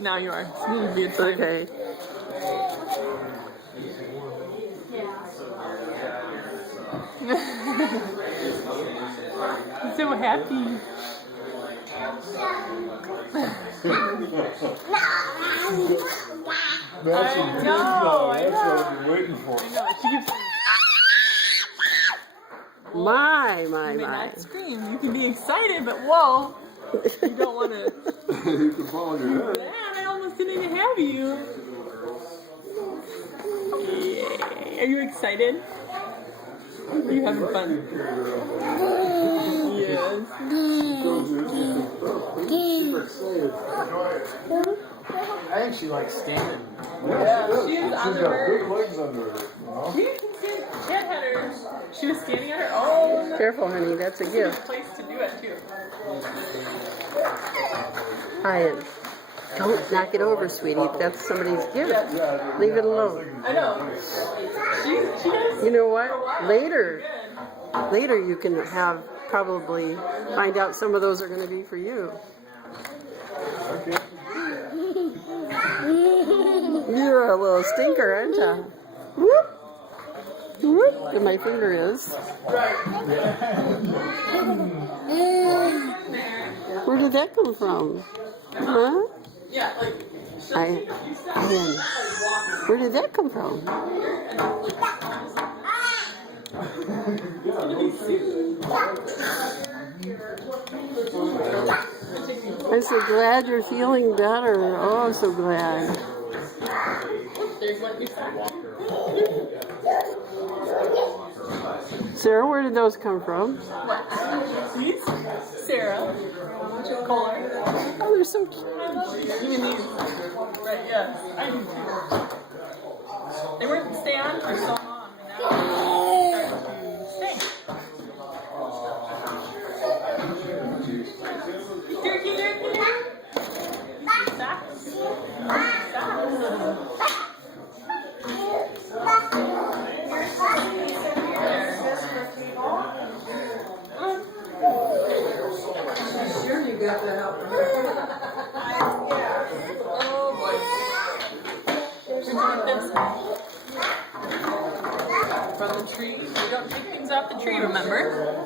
Now you are. It's going to be a time. Okay. I'm so happy. That's I know. That's what I've been waiting for. I know. She keeps saying, My. you may not scream. You can be excited, but whoa. You don't want to. You can fall on your head. Man, I almost didn't even have you. Yeah. Are you excited? Are you having fun? Yes. I think she likes standing. Yeah, she was She's under got her. good legs under her. You know? We didn't see Chad had her. She was standing on her own. Careful, honey. That's a This is a gift. place to do it too. Ryan, don't knock it over, sweetie. That's somebody's gift. Leave it alone. I know. She does. You know what? Later you can have probably find out some of those are going to be for you. Okay. You're a little stinker, aren't you? Whoop. Whoop. And my finger is. Where did that come from? Huh? Yeah, like. Ian, where did that come from? I'm so glad you're feeling better. Oh, I'm so glad. Sarah, where did those come from? These? Sarah. Kohler. Oh, they're so cute. Even these. Right, yes. I do too. They wouldn't stay on for so long, and now they're starting to stay. Turkey, turkey. Socks. Socks. Sure you got that out. Oh boy. From the tree. You don't take things off the tree, remember?